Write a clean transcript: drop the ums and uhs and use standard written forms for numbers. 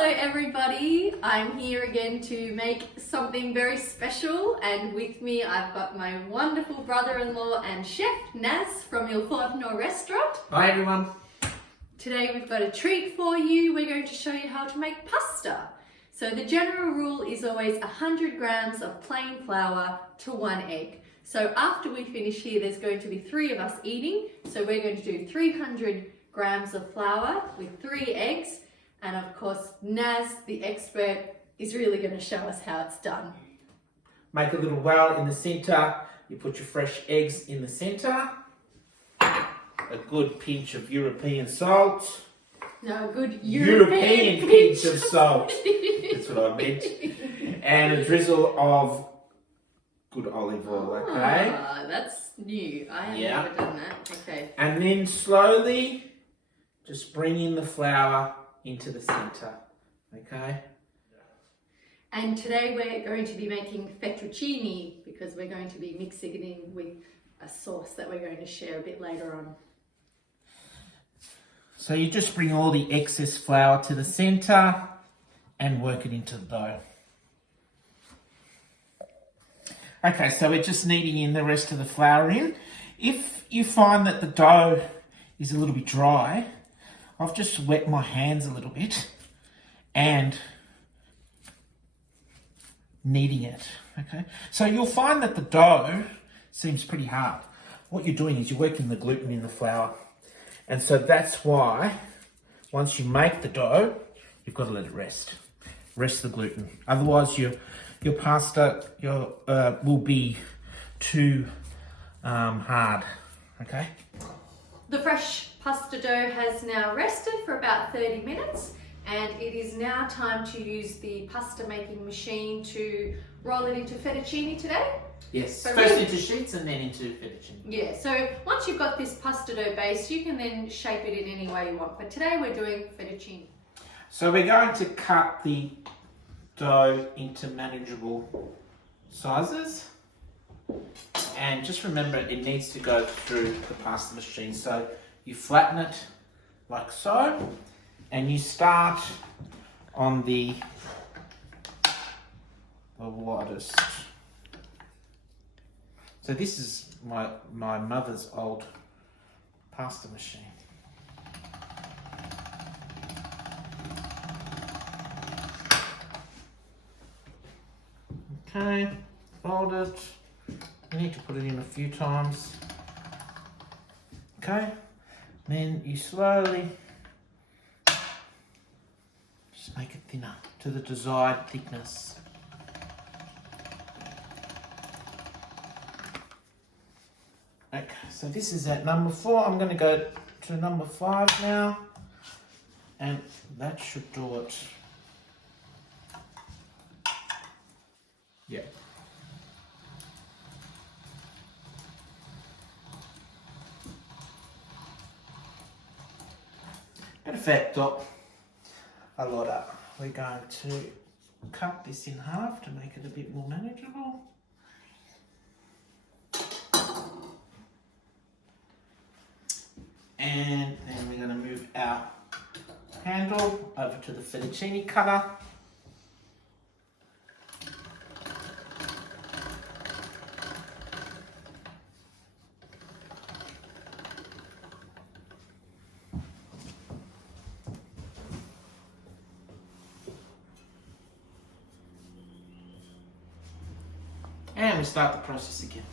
Hello everybody, I'm here again to make something very special, and with me I've got my wonderful brother-in-law and chef Naz from Il Forno Restaurant. Hi everyone. Today we've got a treat for you. We're going to show you how to make pasta. So the general rule is always 100 grams of plain flour to 1 egg. So after we finish here, there's going to be 3 of us eating. So we're going to do 300 grams of flour with 3 eggs. And of course, Naz, the expert, is really going to show us how it's done. Make a little well in the centre. You put your fresh eggs in the centre. A good pinch of European salt. No, a good European pinch of salt. That's what I meant. And a drizzle of good olive oil, okay? Ah, that's new. I have never done that. Okay. And then slowly just bring in the flour into the centre, okay? And today we're going to be making fettuccine because we're going to be mixing it in with a sauce that we're going to share a bit later on. So you just bring all the excess flour to the centre and work it into the dough. Okay, so we're just kneading in the rest of the flour in. If you find that the dough is a little bit dry, I've just wet my hands a little bit and kneading it, okay? So you'll find that the dough seems pretty hard. What you're doing is you're working the gluten in the flour. And so that's why once you make the dough, you've got to let it rest. Rest the gluten. Otherwise your pasta will be too hard, okay? The fresh pasta dough has now rested for about 30 minutes, and it is now time to use the pasta making machine to roll it into fettuccine today. Yes, So first into sheets and then into fettuccine. Yeah, so once you've got this pasta dough base, you can then shape it in any way you want. But today we're doing fettuccine. So we're going to cut the dough into manageable sizes. And just remember, it needs to go through the pasta machine. So you flatten it like so, and you start on the widest. So this is my mother's old pasta machine. Okay, fold it. You need to put it in a few times. Okay, then you slowly just make it thinner to the desired thickness. Okay, so this is at number 4. I'm going to go to number 5 now, and that should do it. Yeah. Perfetto. Allora, we're going to cut this in half to make it a bit more manageable. And then we're going to move our handle over to the fettuccine cutter. And we start the process again.